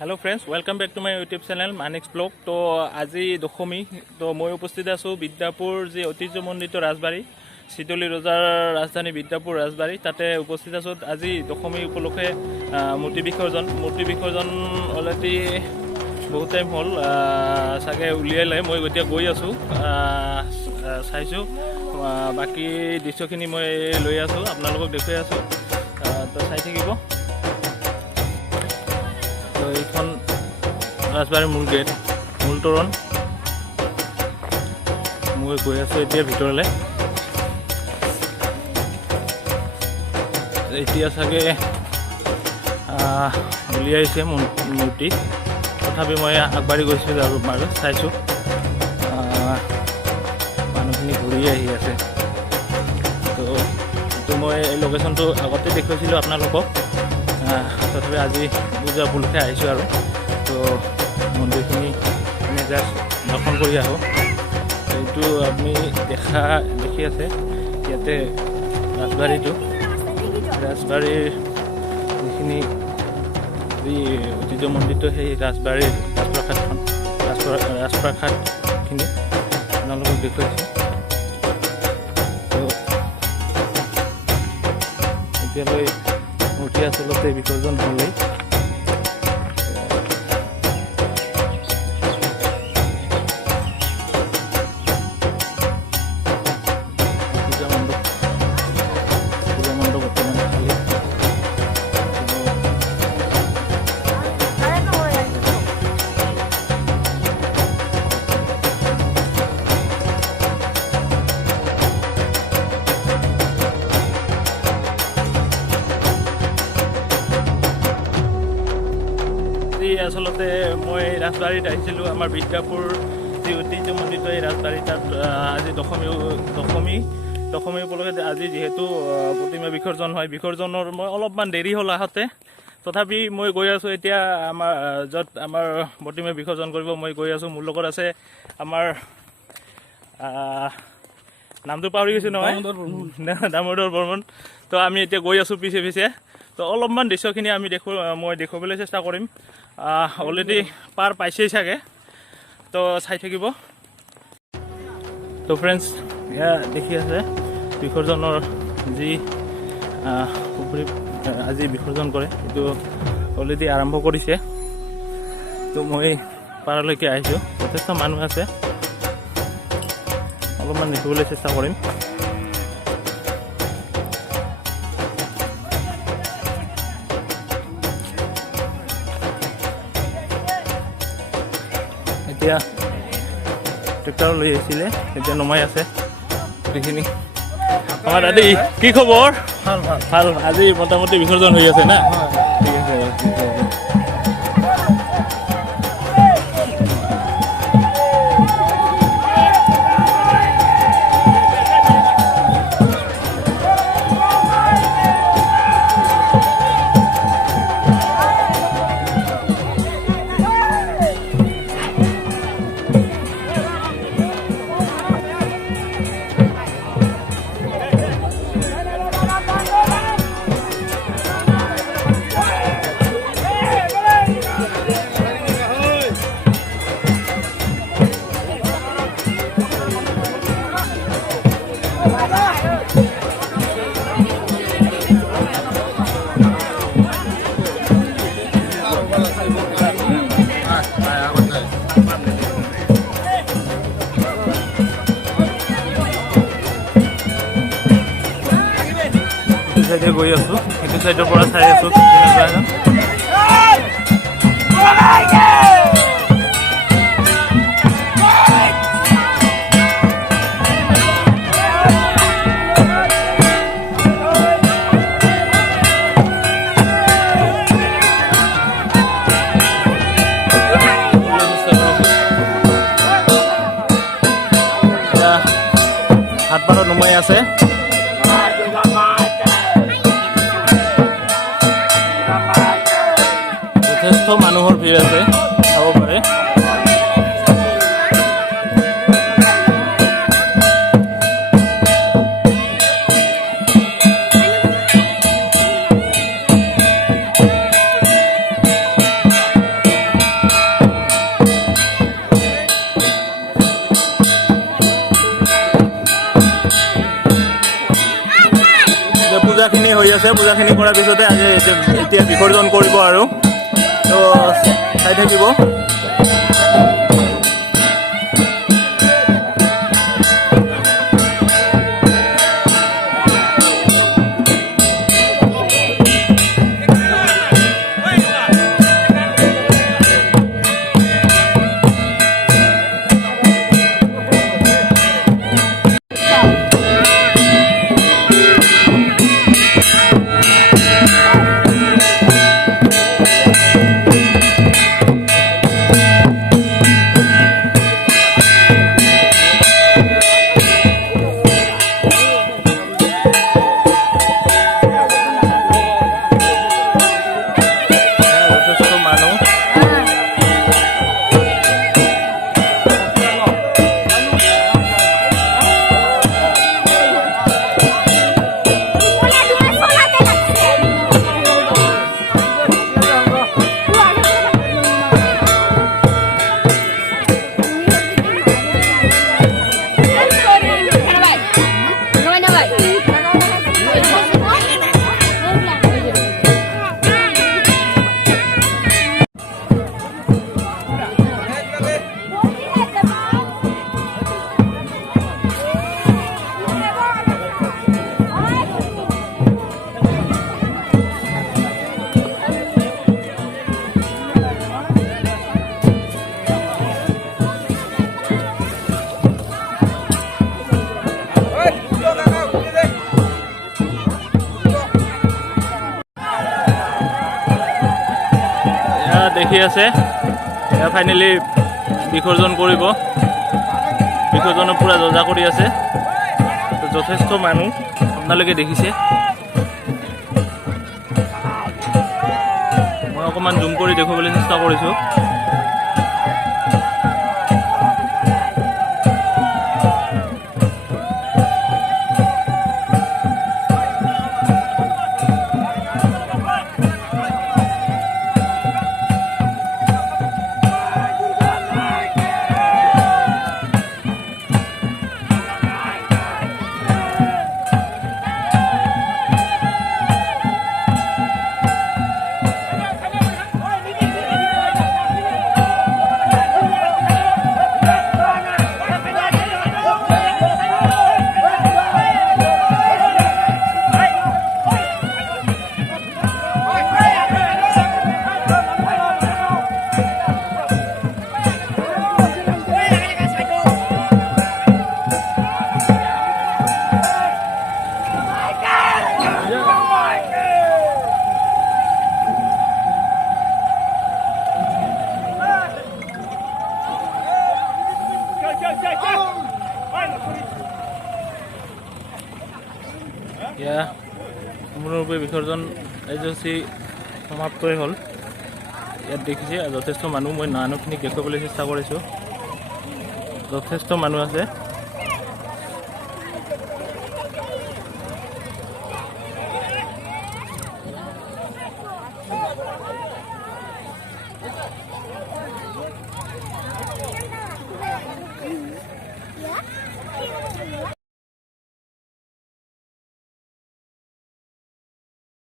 Hello friends, welcome back to my YouTube channel Maniks blog. तो आज दशमी, तो मैं उपस्थित आसो विद्यापुर जी ঐতিহ্যমণ্ডিত राजबाड़ी शीतली रजार राजधानी विद्यापुर राजबाड़ी ताते उपस्थित आसो। आज दशमी उपलक्षे मूर्ति विसर्जन अलरेडी बहुत टाइम हल चागे उलियाले मैं गतिया गई आसो चाइसो बाकी दृश्यखिनि मैं লৈ आसो आपनालोকক देखुৱাই आसो। तो चाই থাকিব। तो এইখন राजबाड़ी मूल गेट मूल तोरण मैं गई आसो এতিয়া ভিতৰলে। এতিয়া চাগে উলিয়াইছে মূৰ্তি, তথাপি মই আগবাঢ়ি গৈছোঁ আৰু চাইছোঁ মানুহখিনি ঘূৰি আহি আছে। তো এইটো মই এই লোকেশ্যনটো আগতে দেখুৱাইছিলোঁ আপোনালোকক, তথাপি আজি পূজা উপলক্ষে আহিছোঁ আৰু। তো মন্দিৰখিনি আমি জাষ্ট দৰ্শন কৰি আহোঁ। এইটো আপুনি দেখি আছে ইয়াতে ৰাজবাড়ীৰ যিখিনি ঐতিহ্যমণ্ডিত সেই ৰাজবাড়ীৰ ৰাজপ্ৰাসাদখিনি আপোনালোকক দেখুৱাইছোঁ। তো এতিয়ালৈ মূৰ্তি আচলতে বিসৰ্জন হ'লেই। আচলতে মই ৰাজবাড়ীত আহিছিলোঁ, আমাৰ বিদ্যাপুৰ যি ঐতিহ্যমণ্ডিত এই ৰাজবাড়ী, তাত আজি দশমী উপলক্ষে আজি যিহেতু প্ৰতিমা বিসৰ্জন হয়, বিসৰ্জনৰ মই অলপমান দেৰি হ'ল আহোঁতে, তথাপি মই গৈ আছোঁ এতিয়া আমাৰ য'ত আমাৰ প্ৰতিমা বিসৰ্জন কৰিব মই গৈ আছোঁ। মোৰ লগত আছে আমাৰ নামটো পাহৰি গৈছোঁ নহয়, দামোদৰ বৰ্মন। তো আমি এতিয়া গৈ আছোঁ পিছে। তো অলপমান দৃশ্যখিনি আমি মই দেখুৱাবলৈ চেষ্টা কৰিম। অলৰেডি পাৰ পাইছেই চাগে, তো চাই থাকিব। তো ফ্ৰেণ্ডছ, এয়া দেখি আছে বিসৰ্জনৰ যি আজি বিসৰ্জন কৰে এইটো অলৰেডি আৰম্ভ কৰিছে। তো মই পাৰলৈকে আহিছোঁ, যথেষ্ট মানুহ আছে, অলপমান দেখিবলৈ চেষ্টা কৰিম। এতিয়া ট্ৰেক্টৰ লৈ আহিছিলে, এতিয়া নমাই আছে গোটেইখিনি। আমাৰ দাদী কি খবৰ? ভাল। আজি মোটামুটি বিসৰ্জন হৈ আছে না? ঠিক আছে। সাইডে গৈ আছোঁ, সেইটো সাইডৰ পৰা চাই আছোঁ হাত পাৰত নুমাই আছে। যথেষ্ট মানুহৰ ভিৰ আছে, চাব পাৰে। আছে। পূজাখিনি কৰাৰ পিছতে আজি এতিয়া বিসৰ্জন কৰিব আৰু তো চাই থাকিব। দেখি আছে ফাইনেলি বিসৰ্জন কৰিব। বিসৰ্জনৰ পুৰা যজা কৰি আছে। যথেষ্ট মানুহ আপোনালোকে দেখিছে। মই অকণমান জুম কৰি দেখুৱাবলৈ চেষ্টা কৰিছোঁ। এতিয়া সম্পূৰ্ণৰূপে বিসৰ্জন কাৰ্যসূচী সমাপ্তই হ'ল। ইয়াত দেখিছে যথেষ্ট মানুহ। মই মানুহখিনিক দেখুৱাবলৈ চেষ্টা কৰিছোঁ। যথেষ্ট মানুহ আছে।